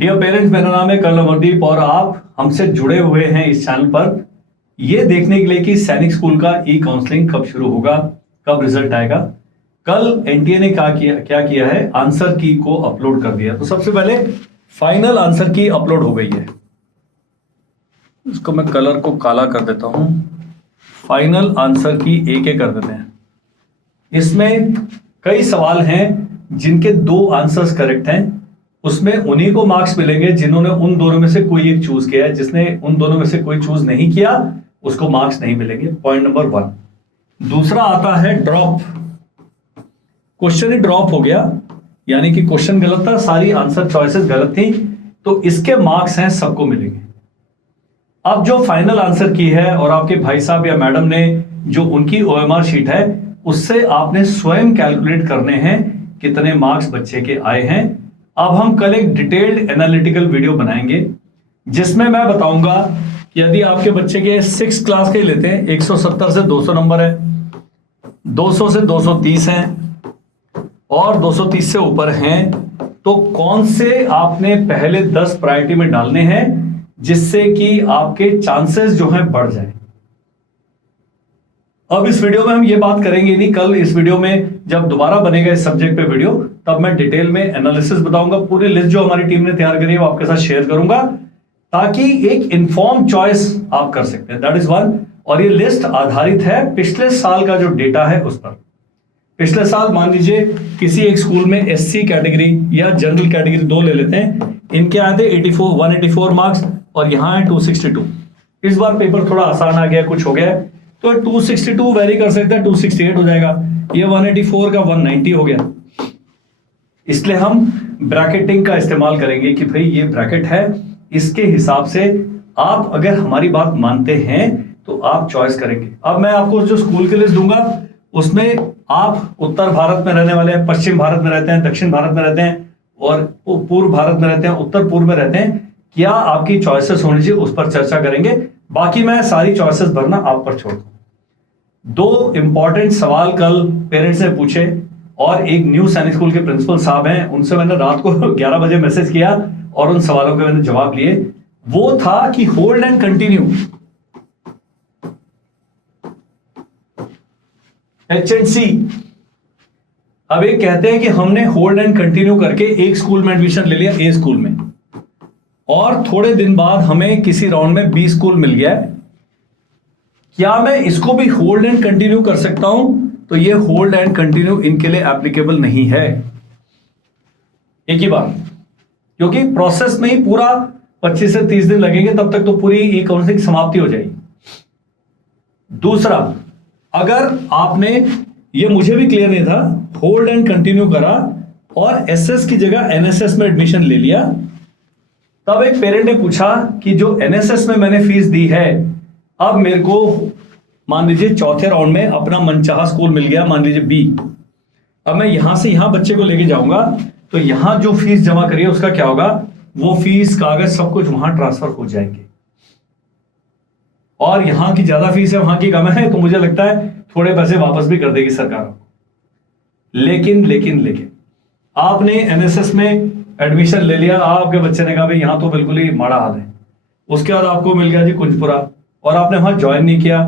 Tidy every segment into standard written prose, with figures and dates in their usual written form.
Dear parents, मेरा नाम है कर्नल अमरदीप और आप हमसे जुड़े हुए हैं इस चैनल पर ये देखने के लिए कि सैनिक स्कूल का ई काउंसलिंग कब शुरू होगा, कब रिजल्ट आएगा। कल एनटीए ने क्या किया है, आंसर की को अपलोड कर दिया। तो सबसे पहले फाइनल आंसर की अपलोड हो गई है। इसको मैं कलर को काला कर देता हूं। फाइनल आंसर की एक कर देते हैं। इसमें कई सवाल हैं जिनके 2 आंसर्स करेक्ट हैं। उसमें उन्हीं को मार्क्स मिलेंगे जिन्होंने उन दोनों में से कोई एक चूज किया है। जिसने उन दोनों में से कोई चूज नहीं किया उसको मार्क्स नहीं मिलेंगे। Point number 1। दूसरा आता है ड्रॉप। क्वेश्चन ही ड्रॉप हो गया, यानी कि क्वेश्चन गलत था, सारी आंसर चॉइसेस गलत थी, तो इसके मार्क्स हैं सबको मिलेंगे। अब जो फाइनल आंसर की है और आपके भाई साहब या मैडम ने जो उनकी ओएमआर शीट है उससे आपने स्वयं कैलकुलेट करने हैं कितने मार्क्स बच्चे के आए हैं। अब हम कल एक डिटेल्ड एनालिटिकल वीडियो बनाएंगे जिसमें मैं बताऊंगा कि यदि आपके बच्चे के 6 क्लास के लेते हैं, 170 से 200 नंबर है, 200 से 230 हैं और 230 से ऊपर हैं, तो कौन से आपने पहले 10 प्रायोरिटी में डालने हैं जिससे कि आपके चांसेस जो हैं बढ़ जाएं। अब इस वीडियो में हम ये बात करेंगे नहीं, कल इस वीडियो में जब दोबारा बनेगा इस सब्जेक्ट पे वीडियो तब मैं डिटेल में एनालिसिस बताऊंगा। पूरी लिस्ट जो हमारी टीम ने तैयार करी है वो आपके साथ शेयर करूंगा ताकि एक इन्फॉर्म चॉइस आप कर सकते हैं। That is 1। और ये लिस्ट आधारित है पिछले साल का जो डेटा है उस पर। पिछले साल मान लीजिए किसी एक स्कूल में एससी कैटेगरी या जनरल कैटेगरी 2 ले लेते हैं, इनके आए थे 184 मार्क्स और यहां है 262। इस बार पेपर थोड़ा आसान आ गया, कुछ हो गया, तो 262 वेरी कर सकते हैं, 268 हो जाएगा। ये 184 का 190 हो गया। इसलिए हम ब्रैकेटिंग का इस्तेमाल करेंगे कि भाई ये ब्रैकेट है, इसके हिसाब से आप अगर हमारी बात मानते हैं तो आप चॉइस करेंगे। अब मैं आपको जो स्कूल की लिस्ट दूंगा उसमें आप उत्तर भारत में रहने वाले हैं, पश्चिम भारत में रहते हैं, दक्षिण भारत में रहते हैं और पूर्व भारत में रहते हैं, उत्तर पूर्व में रहते हैं, क्या आपकी चॉइसेस होनी चाहिए उस पर चर्चा करेंगे। बाकी मैं सारी चॉइसेस भरना आप पर छोड़ दूं। 2 इंपॉर्टेंट सवाल कल पेरेंट्स ने पूछे और एक न्यू सैनिक स्कूल के प्रिंसिपल साहब हैं, उनसे मैंने रात को 11 बजे मैसेज किया और उन सवालों के मैंने जवाब लिए। वो था कि होल्ड एंड कंटिन्यू, HNC। अब ये कहते हैं कि हमने होल्ड एंड कंटिन्यू करके एक स्कूल में एडमिशन ले लिया, ए स्कूल में, और थोड़े दिन बाद हमें किसी राउंड में बी स्कूल मिल गया है। क्या मैं इसको भी होल्ड एंड कंटिन्यू कर सकता हूं? तो ये होल्ड एंड कंटिन्यू इनके लिए एप्लीकेबल नहीं है। एक ही बात, क्योंकि प्रोसेस में ही पूरा 25 से 30 दिन लगेंगे, तब तक तो पूरी ई काउंसलिंग समाप्ति हो जाएगी। दूसरा, अगर आपने, ये मुझे भी क्लियर नहीं था, होल्ड एंड कंटिन्यू करा और एसएस की जगह एनएसएस में एडमिशन ले लिया, तब एक पेरेंट ने पूछा कि जो एनएसएस में मैंने फीस दी है, अब मेरे को मान लीजिए चौथे राउंड में अपना मनचाहा स्कूल मिल गया, मान लीजिए बी। अब मैं यहां से यहां बच्चे को लेके जाऊंगा तो यहां जो फीस जमा करी है उसका क्या होगा, वो फीस कागज सब कुछ वहां ट्रांसफर हो जाएंगे और यहां की ज्यादा फीस है वहां की कम है, तो मुझे लगता है थोड़े पैसे वापस भी कर देगी सरकार। लेकिन आपने एनएसएस में एडमिशन ले लिया, आपके बच्चे ने कहा भाई यहां तो बिल्कुल ही माड़ा हाल है, उसके बाद आपको मिल गया जी कुंजपुरा और आपने वहां ज्वाइन नहीं किया,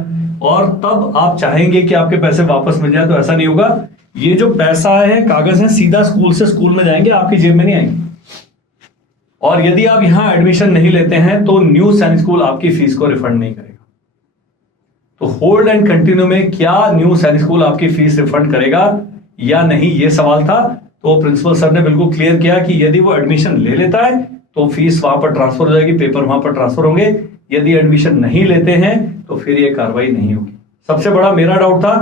और तब आप चाहेंगे कि आपके पैसे वापस मिल जाए, तो ऐसा नहीं होगा। ये जो पैसा है, कागज है, सीधा स्कूल से स्कूल में जाएंगे, आपकी जेब में नहीं आएंगे। और यदि आप यहां एडमिशन नहीं लेते हैं तो न्यू सैनिक स्कूल आपकी फीस को रिफंड नहीं करेगा। तो होल्ड एंड कंटिन्यू में क्या न्यू सैनिक स्कूल आपकी फीस रिफंड करेगा या नहीं, ये सवाल था। तो प्रिंसिपल सर ने बिल्कुल क्लियर किया कि यदि वो एडमिशन ले लेता है तो फीस वहां पर ट्रांसफर हो जाएगी, पेपर वहां पर ट्रांसफर होंगे। यदि एडमिशन नहीं लेते हैं तो फिर ये कार्रवाई नहीं होगी। सबसे बड़ा मेरा डाउट था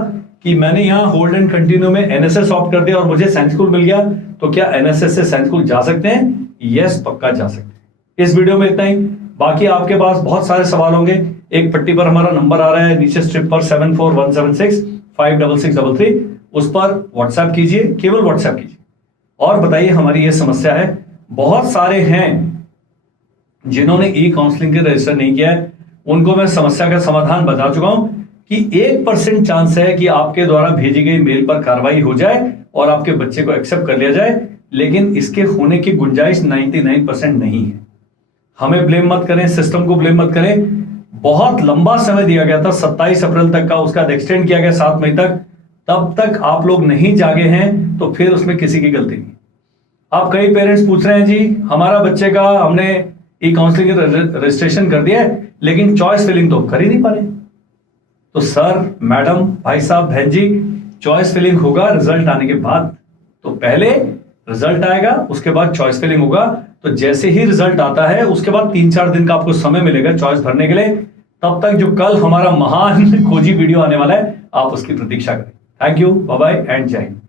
कि मैंने यहां होल्ड एंड कंटिन्यू में एनएसएस ऑप्ट कर दिया और मुझे सैनिक स्कूल मिल गया, तो क्या एनएसएस से सैनिक स्कूल जा सकते हैं? यस, पक्का जा सकते हैं। इस वीडियो में इतना ही। बाकी आपके पास बहुत सारे सवाल होंगे। एक पट्टी पर हमारा नंबर आ रहा है नीचे स्ट्रिप पर 7417656633, उस पर व्हाट्सएप कीजिए, केवल व्हाट्सएप कीजिए और बताइए हमारी ये समस्या है। बहुत सारे हैं जिन्होंने ई काउंसलिंग के रजिस्टर नहीं किया है, उनको मैं समस्या का समाधान बता चुका हूं कि 1% चांस है कि आपके द्वारा भेजी गई मेल पर कार्रवाई हो जाए और आपके बच्चे को एक्सेप्ट कर लिया जाए। लेकिन इसके होने की गुंजाइश 99% नहीं है। हमें ब्लेम मत करें, सिस्टम को ब्लेम मत करें। बहुत लंबा समय दिया गया था, 27 अप्रैल तक का, उसका एक्सटेंड किया गया 7 मई तक। तब तक आप लोग नहीं जागे हैं तो फिर उसमें किसी की गलती नहीं। अब कई पेरेंट्स पूछ रहे हैं जी हमारा बच्चे का हमने ई काउंसलिंग रजिस्ट्रेशन कर दिया है लेकिन चॉइस फिलिंग तो कर ही नहीं पा रहे। तो सर, मैडम, भाई साहब, बहन जी, चॉइस फिलिंग होगा रिजल्ट आने के बाद। तो पहले रिजल्ट आएगा, उसके बाद चॉइस फिलिंग होगा। तो जैसे ही रिजल्ट आता है उसके बाद 3-4 दिन का आपको समय मिलेगा चॉइस भरने के लिए। तब तक जो कल हमारा महान खोजी वीडियो आने वाला है, आप उसकी प्रतीक्षा करें। Thank you, bye bye and जय हिंद।